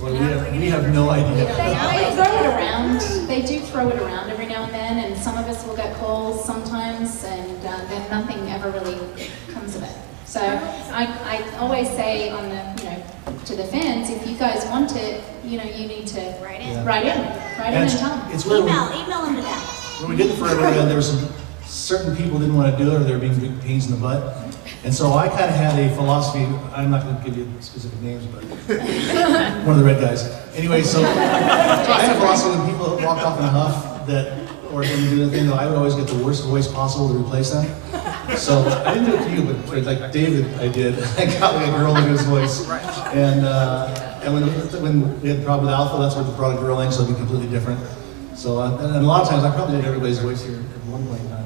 Well, we have no idea. They throw it around. They do throw it around every now and then, and some of us will get calls sometimes, and then nothing ever really comes of it. So I always say on the, to the fans, if you guys want it, you need to write in and tell them. It's email them to that. When we did the Forever Red, there were some certain people didn't want to do it, or they were being big pains in the butt. And so I kind of had a philosophy. I'm not going to give you specific names, but one of the red guys. Anyway, so I had a philosophy when people walked off in a huff or didn't do anything, I would always get the worst voice possible to replace them. So I didn't do it to you, but like David, I did. I got like a girl in his voice. And when we had the problem with Alpha, that's where we brought a girl in, so it'd be completely different. So and a lot of times I probably did everybody's voice here at one point in time.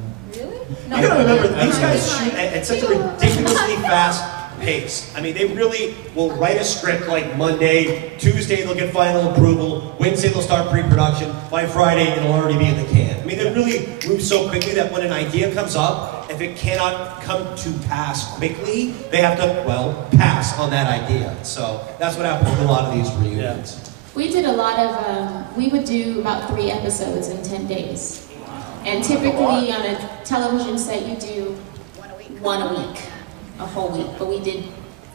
You gotta remember, these guys shoot at such a ridiculously fast pace. I mean, they really will write a script like Monday, Tuesday they'll get final approval, Wednesday they'll start pre-production, by Friday it'll already be in the can. I mean, they really move so quickly that when an idea comes up, if it cannot come to pass quickly, they have to, pass on that idea. So that's what happens with a lot of these reunions. Yeah. We did a lot of, we would do about 3 episodes in 10 days. And typically on a television set, you do one a week, a whole week. But we did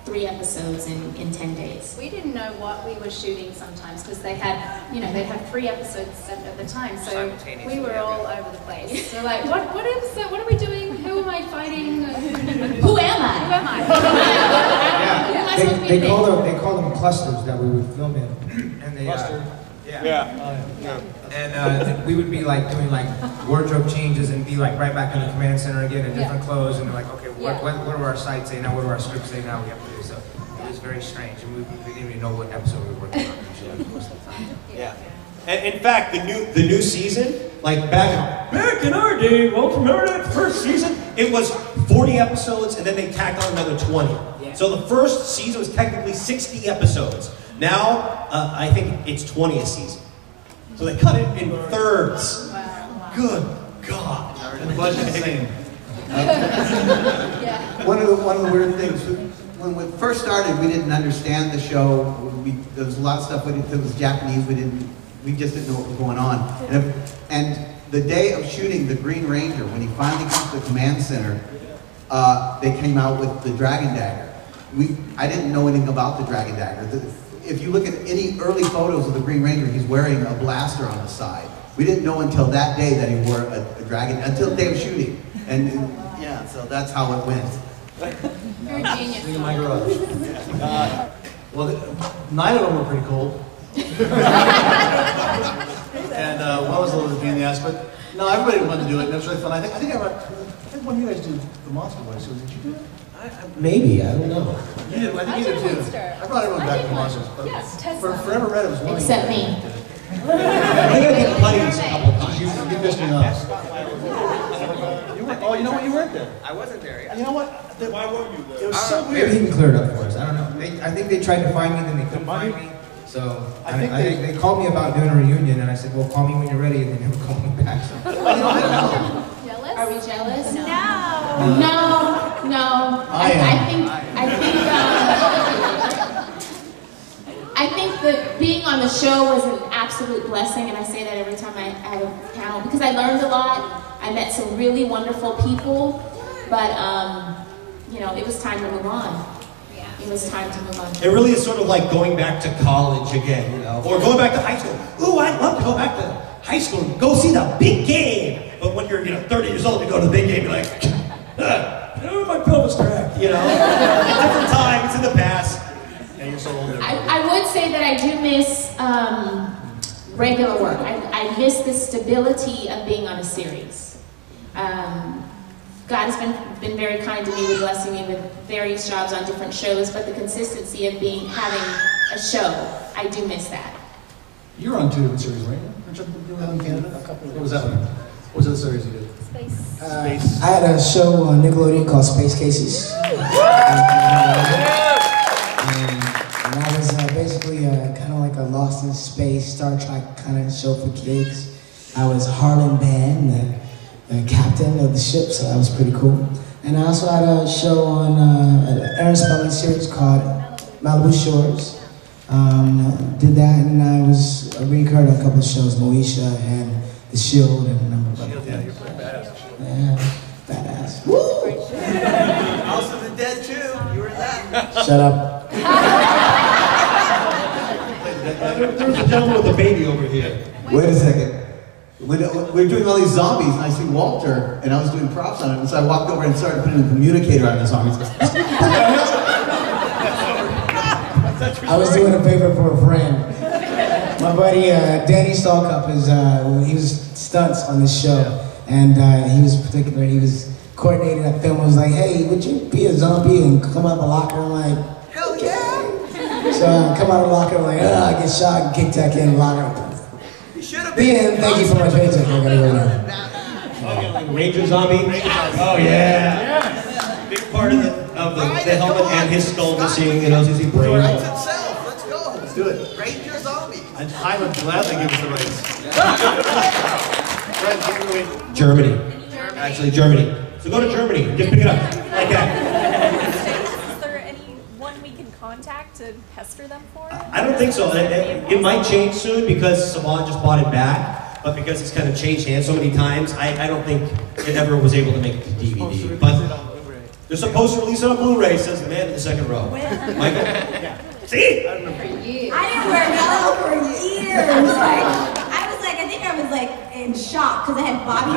3 episodes in 10 days. We didn't know what we were shooting sometimes because they had, they'd have 3 episodes at the time. So we were all over the place. So like, what episode? What are we doing? Who am I fighting? Who am I? Who am I? Who am I supposed to be? They call them clusters that we would film in. And they, And we would be like doing like wardrobe changes and be like right back in the command center again in different clothes, and they're like, okay, what do our sites say now? What do our scripts say now? We have to do so. It was very strange, and we didn't even know what episode we were working on most of the time. Yeah. And in fact, the new season, like back in our day, Walter, remember that first season? It was 40 episodes, and then they tacked on another 20. Yeah. So the first season was technically 60 episodes. Now, I think it's 20 a season. So they cut it in thirds. Good God. And the budget's the same. One of the weird things, when we first started, we didn't understand the show. There was a lot of stuff that was Japanese. We just didn't know what was going on. And the day of shooting the Green Ranger, when he finally comes to the command center, they came out with the Dragon Dagger. I didn't know anything about the Dragon Dagger. If you look at any early photos of the Green Ranger, he's wearing a blaster on the side. We didn't know until that day that he wore a dragon, until the day of shooting. And so that's how it went. You're a genius. In my garage. Well, 9 of them were pretty cool. And one was a little pain in the ass, but no, everybody wanted to do it, and it was really fun. I think one of you guys did the Monster Boys. Did you do it? Maybe, I don't know. You did, I think you did too. I brought everyone back to the Monsters. For Forever Red, it was one. Except me. I think I did Buddies a couple times. You missed me off. Oh, you know what? You weren't there. I wasn't there. You know what? Why weren't you there? It was so weird. Maybe he can clear it up for us. I don't know. I think they tried to find me, then they couldn't find me. So I think they called me about doing a reunion, and I said, well, call me when you're ready, and they never called me back. So. I don't know. Jealous? Are we jealous? No. No. I think that being on the show was an absolute blessing, and I say that every time I have a panel, because I learned a lot. I met some really wonderful people, but it was time to move on. It was time to move on. It really is sort of like going back to college again, or going back to high school. Ooh, I'd love to go back to high school and go see the big game. But when you're 30 years old, you go to the big game, you're like, my pelvis cracked, Different time, it's in the past. And you're so old. I would say that I do miss regular work. I miss the stability of being on a series. God has been very kind to me with blessing me with various jobs on different shows, but the consistency of having a show, I do miss that. You were on 2 different series, right? You were on Canada? What was that one? What was the series you did? Space. Space. I had a show on Nickelodeon called Space Cases. And that was basically kind of like a Lost in Space, Star Trek kind of show for kids. I was Harlan Band, the captain of the ship, so that was pretty cool. And I also had a show on an Aaron Spelling series called Malibu Shores. Did that, and I was recurred on a couple of shows. Moesha and The Shield and a number of other Yeah, things. you're pretty badass. Yeah, badass. Woo! House of the Dead too. You were in that. Shut up. There's a gentleman with a baby over here. Wait a second. We're doing all these zombies, and I see Walter, and I was doing props on it, and so I walked over and started putting a communicator on the zombies. I was doing a favor for a friend. My buddy Danny Stallcup he was stunts on this show, and he was coordinating that film. I was like, hey, would you be a zombie and come out of the locker? I'm like, hell yeah! So I come out of the locker, I'm like, I get shot and kicked back in the locker. Thank you for my paycheck. I gotta go now. Ranger zombie? Oh yeah. Big part of the helmet and his skull missing, you know, as he brain. Writes itself. Let's go. Let's do it. Ranger zombies. I would gladly give us the rights. Fred, take it away. Germany. Actually, Germany. So go to Germany. Just pick it up. Like that. Is there anyone we can contact to pester them for it? I don't think so. It might change soon because Savant just bought it back, but because it's kind of changed hands so many times, I don't think it ever was able to make it to DVD. But they're supposed to release it on Blu-ray, says the man in the second row. Michael? See? I didn't wear yellow for years. I think I was like in shock because I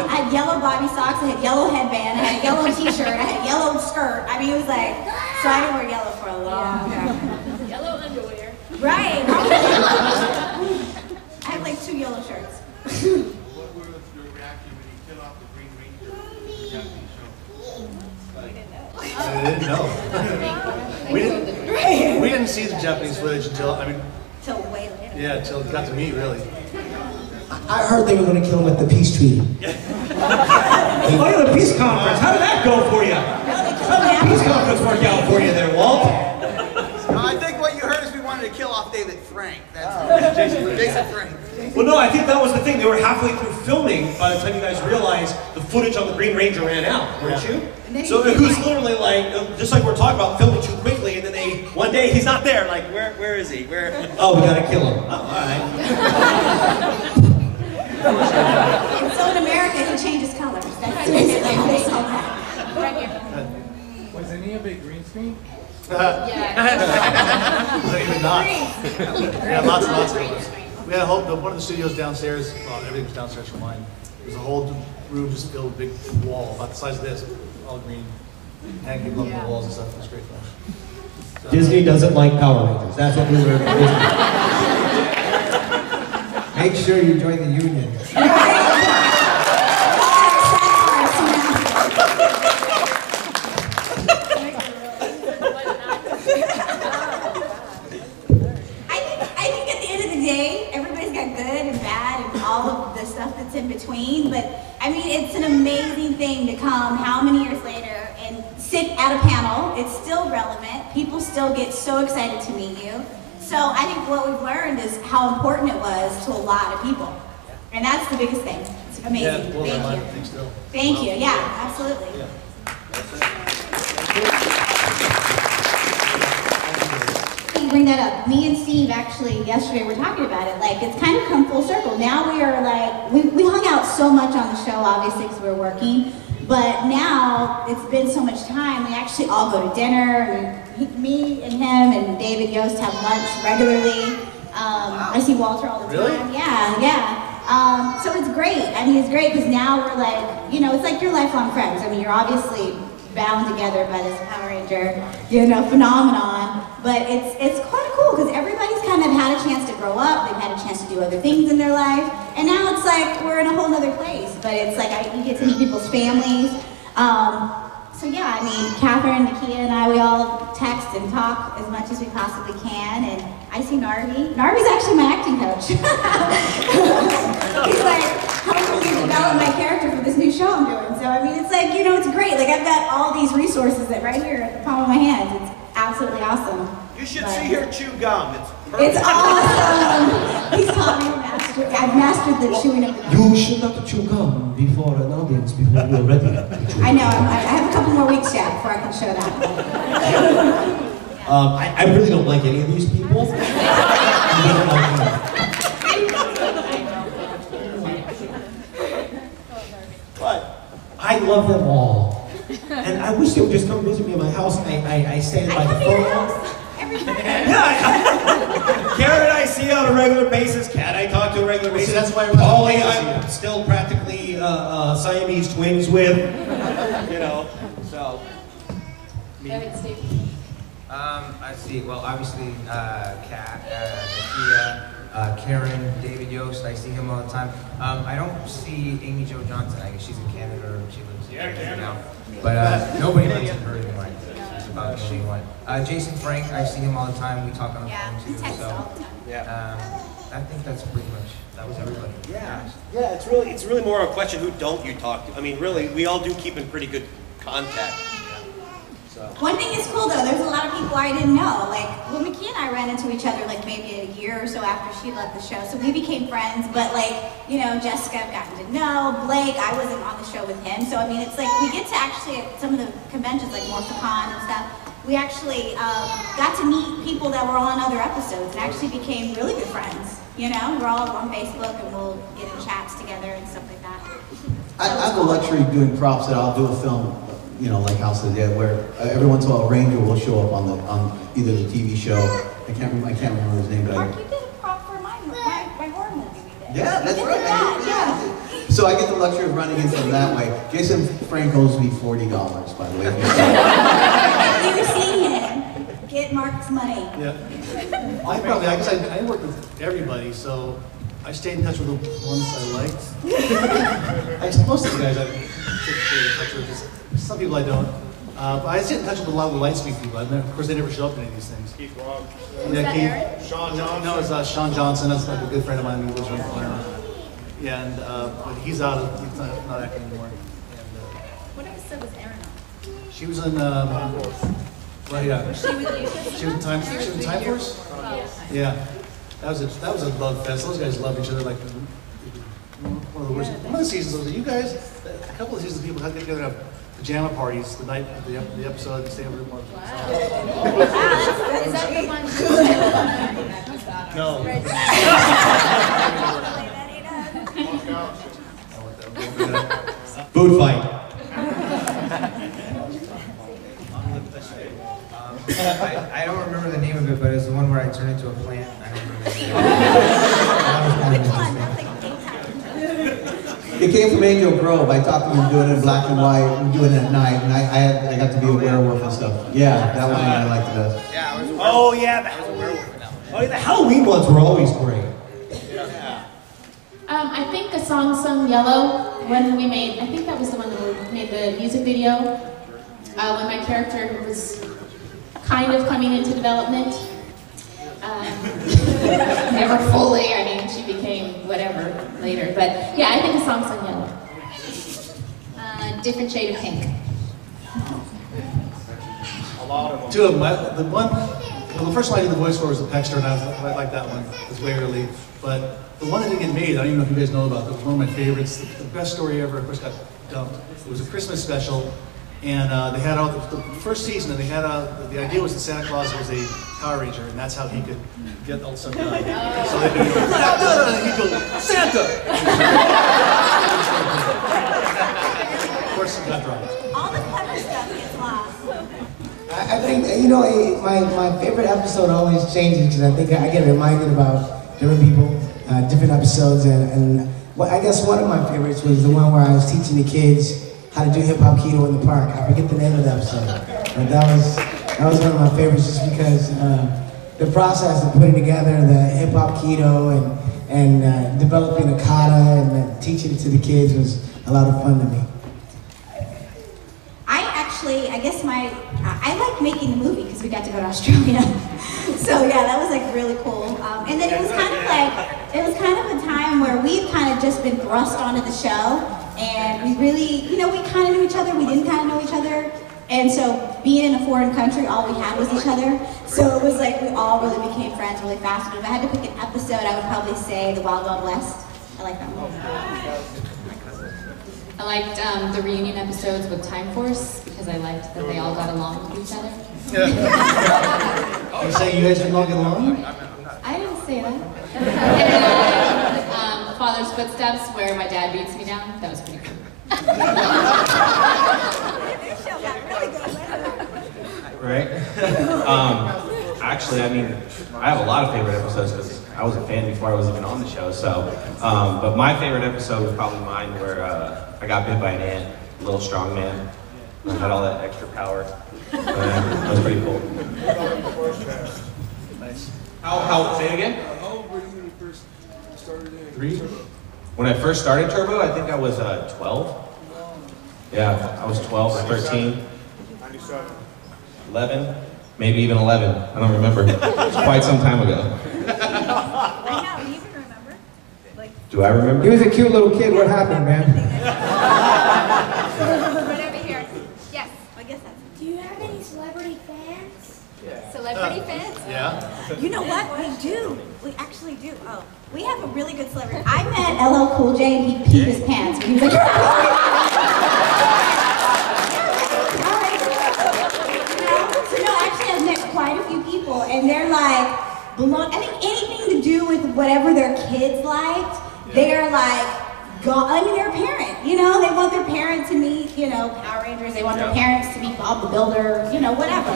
had yellow Bobby socks, I had yellow headband, I had a yellow t-shirt, I had yellow skirt. I mean, it was like, so I didn't wear yellow for a long time. Yellow underwear. Right. I have like 2 yellow shirts. What was your reaction when you killed off the Green Ranger in the Japanese show? I didn't know. We didn't see the Japanese footage until, Till way later. yeah, until it got to me, really. I heard they were going to kill him at the peace treaty. Oh, yeah, the peace conference. How did that go for you? How did the peace conference work out for you there, Walt? No, I think what you heard is we wanted to kill off David Frank. That's Jason Frank. Well, no, I think that was the thing. They were halfway through filming by the time you guys realized the footage on the Green Ranger ran out, weren't you? So it was literally like, just like we're talking about filming too quickly, and then one day he's not there. Like, where is he? Oh, we gotta kill him. Oh, all right. And so in America, he changes colors. That's basically how they saw that. Right here. Was any of it green screen? Yeah. Not even not. Yeah, lots and lots of those. We had one of the studios downstairs, well, everything was downstairs from mine. There's a whole room just filled with a big wall, about the size of this, all green. Hanging people up on the walls and stuff. It was great fun. So, Disney doesn't like Power Rangers. That's what we were. Make sure you join the union. I think at the end of the day, everybody's got good and bad and all of the stuff that's in between. But I mean, it's an amazing thing to come how many years later and sit at a panel. It's still relevant. People still get so excited to meet you. So I think what we've learned is how important it was to a lot of people. And that's the biggest thing. It's amazing. Thank you. Thank you. Yeah, absolutely. You bring that up. Me and Steve actually yesterday were talking about it. Like, it's kind of come full circle. Now we are like, we hung out so much on the show, obviously, because we're working. But now it's been so much time. We actually all go to dinner. And me and him and David Yost have lunch regularly. I see Walter all the time. Really? Yeah. So it's great. I mean, it's great because now we're like, you know, it's like you're lifelong friends. I mean, you're obviously bound together by this Power Ranger, phenomenon. But it's quite cool because everybody's kind of had a chance to grow up. They've had a chance to do other things in their life. And now it's like we're in a whole other place. But it's like you get to meet people's families. So yeah, I mean, Karan, Nakia, and I, we all text and talk as much as we possibly can. And I see Narvy. Narvy's actually my acting coach. He's like, helping me develop my character for this new show I'm doing. So I mean, it's like, it's great. Like I've got all these resources that right here at the palm of my hands. It's absolutely awesome. You should see her chew gum. It's perfect. It's awesome. He's taught me to master it. I've mastered the chewing of the gum. You should not chew gum before an audience before you're ready. I know. I have a couple more weeks yet before I can show that. I really don't like any of these people. But I love them all. And I wish they would just come visit me at my house. I stand by the phone. Yeah, Karen and I see on a regular basis. Kat I talk to on a regular basis. That's why Paulie I'm still practically Siamese twins with. You know, so. I see. Well, obviously, Kat, Nakia, Karan, David Yost. I see him all the time. I don't see Amy Jo Johnson. I guess she's in Canada or she lives in Canada now. But nobody mentioned her anyway. She's about the only one. Jason Frank. I see him all the time. We talk on the phone too. So I think that's pretty much. That was everybody. Yeah. It's really more a question: who don't you talk to? I mean, really, we all do keep in pretty good contact. So. One thing is cool though, there's a lot of people I didn't know. Like, well, Nakia and I ran into each other like maybe a year or so after she left the show. So we became friends, but like, you know, Jessica I've gotten to know. Blake, I wasn't on the show with him. So I mean, it's like, we get to actually, at some of the conventions like MorphiCon and stuff, we actually got to meet people that were on other episodes and actually became really good friends. You know, we're all on Facebook and we'll get in chats together and stuff like that. I have the luxury of doing props that I'll do a film, you know, like House of the Dead, where every once in a while a ranger will show up on either the TV show. I can't remember his name, but Mark, you did a prop for my horror movie we did. Yeah, that's right. Yeah. So I get the luxury of running into them that way. Jason Frank owes me $40, by the way. If you see him, get Mark's money. Yeah. I guess I work with everybody, so I stayed in touch with the ones I liked. Most of the guys I stay in touch with. Some people I don't. But I stay in touch with a lot of the Lightspeed people. Of course, they never show up in any of these things. Keith Rock. Yeah, Aaron? Sean Johnson. No, it's Sean Johnson. That's like a good friend of mine who lives right there. Yeah, and but he's not acting anymore. And, What episode was Aaron on? she was in, well, yeah. Was she with you? She was in Time Force? Yeah. That was a love fest. Those guys love each other like one of the worst. One of the seasons was you guys, a couple of seasons people had to get together and have pajama parties the night of the episode and stay over one. Wow. Is that the one? No. Food fight. I don't remember the name of it, but it's the one where I turn into a plant. I don't remember the name. That was kind of interesting. It came from Angel Grove. I talked to him doing it in black and white, and doing it at night, and I got to be a werewolf and stuff. Yeah, that one I liked the best. Yeah, I was a werewolf. Oh yeah, the Halloween ones were always great. I think a song sung Yellow when we made, I think that was the one that we made the music video. When my character was kind of coming into development. Never fully, I mean, she became whatever later. But yeah, I think the song sung Yellow. Different Shade of Pink. A lot of them. Two of them. The first one I did the voice for was the Pagter, and I like that one. It was way early. But the one that didn't get made, I don't even know if you guys know about it. It was one of my favorites. The best story ever, of course, got dumped. It was a Christmas special, and they had all the first season, and they had the idea was that Santa Claus was a Power Ranger, and that's how he could get all the stuff done. So they do, he'd go, Santa! Of course, it got dropped. All the clever stuff gets lost. I think, you know, my favorite episode always changes because I think I get reminded about different people, different episodes, and well, I guess one of my favorites was the one where I was teaching the kids how to do hip-hop keto in the park. I forget the name of the episode, but that was one of my favorites just because the process of putting together the hip-hop keto and developing a kata and teaching it to the kids was a lot of fun to me. I guess I liked making the movie because we got to go to Australia. So yeah, that was like really cool. And then it was kind of a time where we've kind of just been thrust onto the show, and we really, you know, we kind of knew each other, we didn't kind of know each other. And so being in a foreign country, all we had was each other. So it was like we all really became friends really fast. But if I had to pick an episode, I would probably say The Wild Wild West. I like that one. I liked the reunion episodes with Time Force because I liked that they all got along with each other. You say you guys didn't all get along? I didn't say that. And then Father's Footsteps, where my dad beats me down. That was pretty cool. Right? Actually, I mean, I have a lot of favorite episodes because I was a fan before I was even on the show. So, but my favorite episode was probably mine where I got bit by an ant, a little strong man. I had all that extra power. That was pretty cool. Nice. How? Say it again. How old were you when you first started in 3? When I first started Turbo, I think I was 12. Yeah, I was 12 or 13. 97. 11, maybe even 11. I don't remember. It was quite some time ago. I know, you can remember. Like, Do I remember? He was a cute little kid. What happened, man? right over here. Yes, I guess that's. Do you have any celebrity fans? Celebrity fans? Yeah. You know what? We do. We actually do. Oh, we have a really good celebrity. I met LL Cool J and he peed his pants. He was like, so no, actually I've met quite a few people and they're like, I think anything to do with whatever their kids liked, they're like, I mean, they're a parent, you know, they want their parent to meet, you know, Power Rangers, they want their parents to meet Bob the Builder, you know, whatever.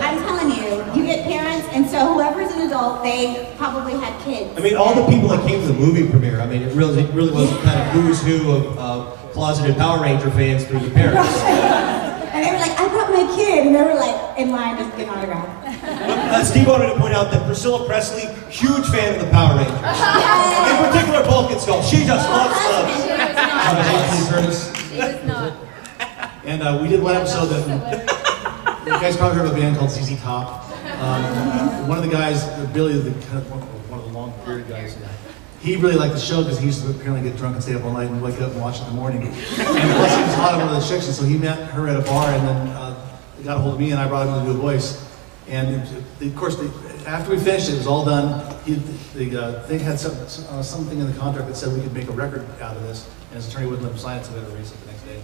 I'm telling you, you get parents, and so whoever's an adult, they probably had kids. I mean, all the people that came to the movie premiere, I mean, it really was kind of who's who of closeted Power Ranger fans through the parents. And they were like, I brought my kid, and they were like, in line, just getting autograph. Steve wanted to point out that Priscilla Presley, huge fan of the Power Rangers. In particular, Bulk and Skull. She just loves them. She was not. And we did one episode that you guys probably heard of a band called ZZ Top. One of the guys, Billy, one of the long bearded guys, he really liked the show because he used to apparently get drunk and stay up all night and wake up and watch it in the morning. And plus he was hot on one of the chicks, and so he met her at a bar, and then they got a hold of me, and I brought him to do a voice. And of course, after we finished it was all done. The thing had something in the contract that said we could make a record out of this, and his attorney wouldn't let him sign it, so we had to erase it the next day.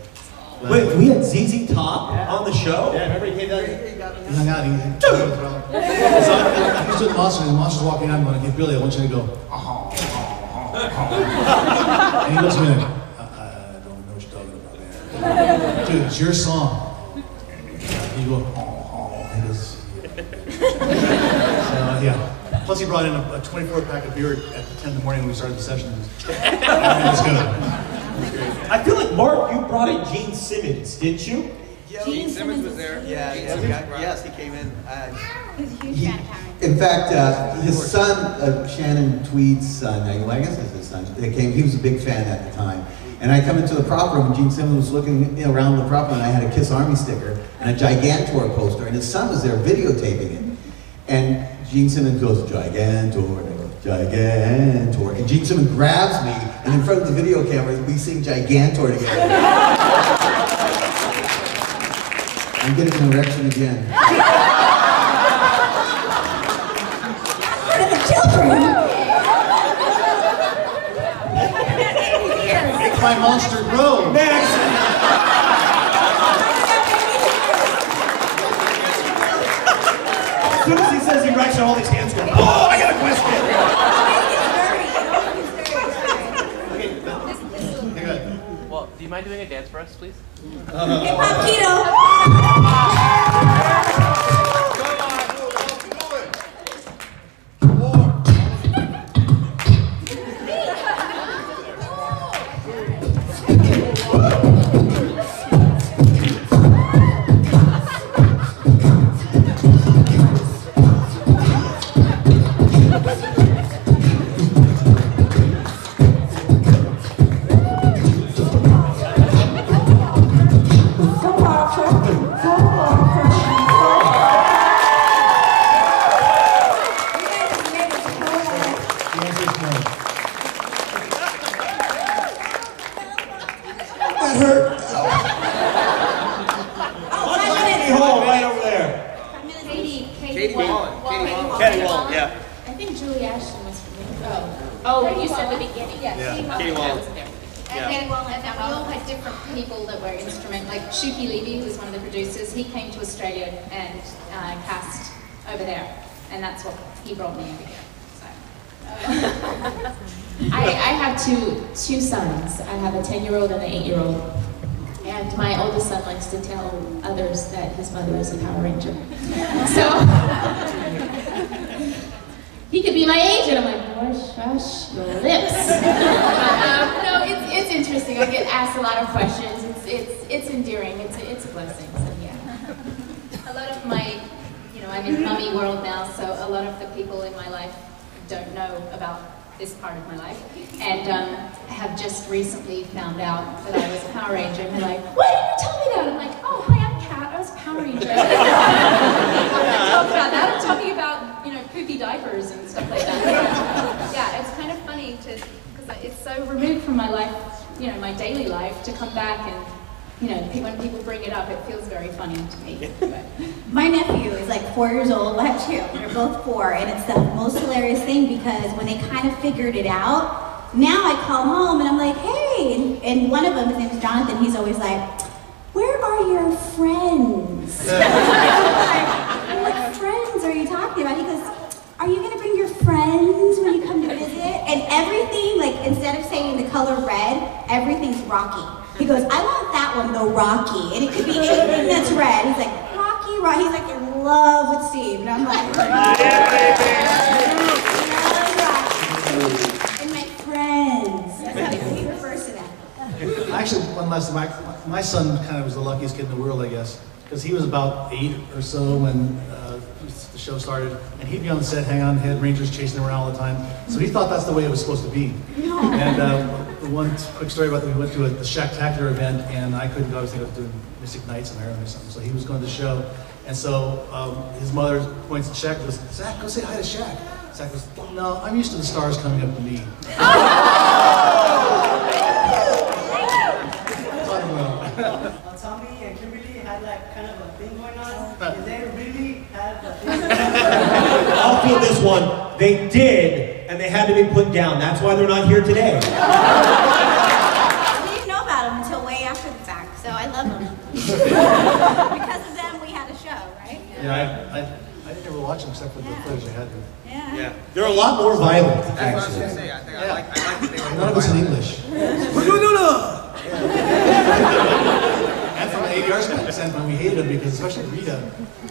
But, Wait, we had ZZ Top on the show? Yeah, remember he came down? He hung out, he was doing the monster, and the monster's walking out, and I'm going, hey, Billy, I want you to go, and he looks at me like, I don't know what you're talking about, man. Dude, it's your song. You go, he goes, so, yeah. Plus he brought in a 24-pack of beer at 10 in the morning when we started the session. It was good. I feel like, Mark, you brought in Gene Simmons, didn't you? Yeah, Gene Simmons was there. Yes, he came in. In fact, his son, Shannon Tweed's son, well, I guess it's his son, he was a big fan at the time. And I come into the prop room and Gene Simmons was looking around the prop room and I had a Kiss Army sticker and a Gigantor poster and his son was there videotaping it. And Gene Simmons goes, Gigantor, and I go, Gigantor. And Gene Simmons grabs me and in front of the video camera we sing Gigantor together. I'm getting an erection again. And the children! Make my monster grow. Next! As soon as he says erection, all these hands go, oh, I got a question! Well, do you mind doing a dance for us, please? Hip-hop keto! And then we all had different people that were instrumental. Like Shuki Levy, who's one of the producers, he came to Australia and cast over there, and that's what he brought me over here. So. I have two sons. I have a 10-year-old and an 8-year-old. And my oldest son likes to tell others that his mother is a Power Ranger. So he could be my age, and I'm like, boy, shush your lips. No, it's interesting. I get asked a lot of questions. It's endearing. It's a blessing. So yeah. A lot of my, I'm in mummy world now, so a lot of the people in my life don't know about this part of my life, and have just recently found out that I was a Power Ranger, and they're like, why didn't you tell me that? I'm like, oh, hi, I'm Kat, I was a Power Ranger. I'm not talking about that, I'm talking about, poopy diapers and stuff like that. Yeah, it's kind of funny because it's so removed from my life, my daily life, to come back and, when people bring it up, it feels very funny to me. My nephew is like 4 years old. I have two. They're both 4, and it's the most hilarious thing because when they kind of figured it out, now I call home and I'm like, hey, and one of them, his name is Jonathan, he's always like, where are your friends? I'm like, what friends are you talking about? He goes, are you going to bring your friends when you come to visit? And everything, like instead of saying the color red, everything's Rocky. He goes, I want that one though, Rocky. And it could be anything that's red. He's like, Rocky. He's like in love with Steve. And I'm like, and my friends. That's how he refers to that. Actually, one last thing. My son kind of was the luckiest kid in the world, I guess, because he was about 8 or so when the show started, and he'd be on the set, hang on, had Rangers chasing him around all the time. So he thought that's the way it was supposed to be. And the one quick story about that, we went to the Shacktacular event, and I couldn't go. I was thinking of doing Mystic Nights in Ireland or something. So he was going to the show, and so his mother points at Shaq and goes, Zach, go say hi to Shaq. Zach goes, no, I'm used to the stars coming up to me. Tommy and Kimberly had like kind of a thing going on, and they really had a thing. I'll feel this one. They did, and they had to be put down. That's why they're not here today. We didn't know about them until way after the fact, so I love them. Because of them, we had a show, right? Yeah, I didn't ever watch them except for the footage I had to. Yeah. They're a lot more violent, That's what I was actually. gonna say. I think I like that they were None of us in English. And from an ADR standpoint, we hated them because, especially Rita,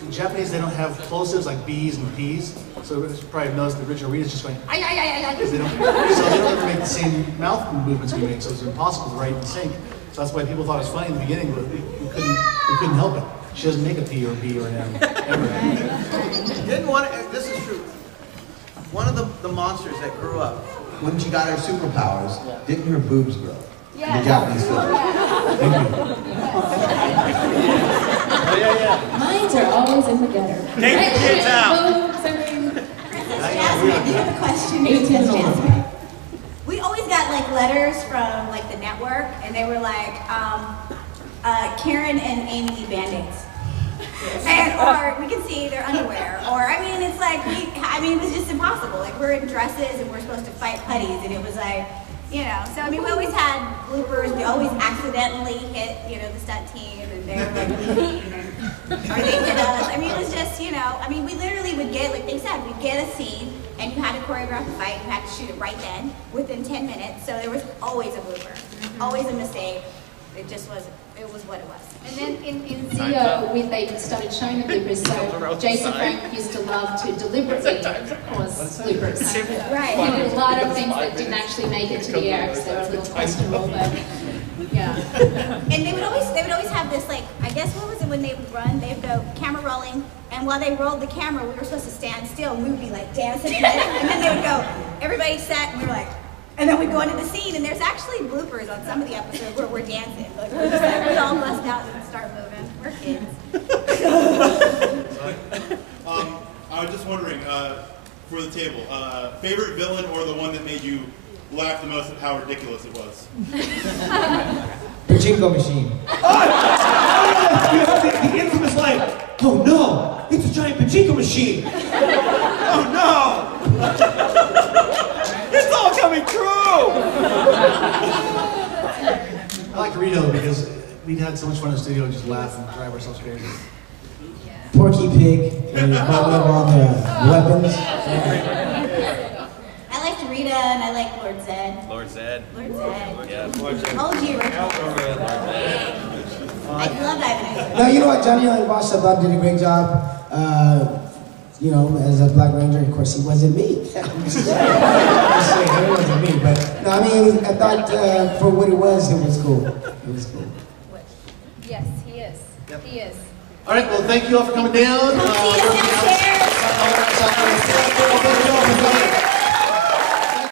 the Japanese, they don't have plosives like B's and P's. So you probably noticed the original Rita's just going, ay, ay, ay, ay, because they don't ever make the same mouth movements we make, so it's impossible to write in sync. So that's why people thought it was funny in the beginning, but we couldn't help it. She doesn't make a P or a B or an M, ever. Didn't want to, this is true. One of the monsters that grew up, when she got her superpowers, didn't her boobs grow? Yeah. The Japanese film. Mines are always in the gutter. Take the kids out. Jasmine, you have a question. Jasmine. We always got like letters from like the network, and they were like, Karan and Amy need Band-Aids. And, or we can see their underwear, or I mean, it's like, it was just impossible. Like, we're in dresses and we're supposed to fight putties, and it was like, so I mean, we always had bloopers. We always accidentally hit, the stunt team, and they were like really mean, or they hit us. I mean, it was just, we literally would get, like they said, we'd get a scene, and you had to choreograph a fight. You had to shoot it right then, within 10 minutes. So there was always a blooper, always a mistake. It just wasn't. It was what it was. And then in Zio, they started showing the bloopers, so Jason Frank used to love to deliberately cause bloopers. Right. He did a lot of things that didn't actually make it to the air because they were a little questionable, but yeah. And they would always have this, like, I guess what was it when they would run? They would go camera rolling, and while they rolled the camera, we were supposed to stand still, and we would be like dancing, and then they would go, everybody set, and we were like, and then we go into the scene, and there's actually bloopers on some of the episodes where we're dancing. Like, we're just like, we all bust out and start moving. We're kids. I was just wondering, for the table, favorite villain or the one that made you laugh the most at how ridiculous it was? Pachinko machine. You have the infamous line, oh no, it's a giant pachinko machine. Oh no. It's all coming true! Rito because we had so much fun in the studio, just laugh and drive ourselves crazy. Porky Pig, and all the weapons. I liked Rita and I like Lord Zed. Lord Zed. Lord Zed. Yeah, Lord Zed. Told you, Richard. I love that. Now, you know what, Johnny Bosch, I thought did a great job. You know, as a Black Ranger, of course, he wasn't me. I'm just saying, it wasn't me. But no, I mean, I thought for what it was cool. It was cool. Yes, he is. Yep. He is. All right, well, thank you all for coming down. Come see us downstairs.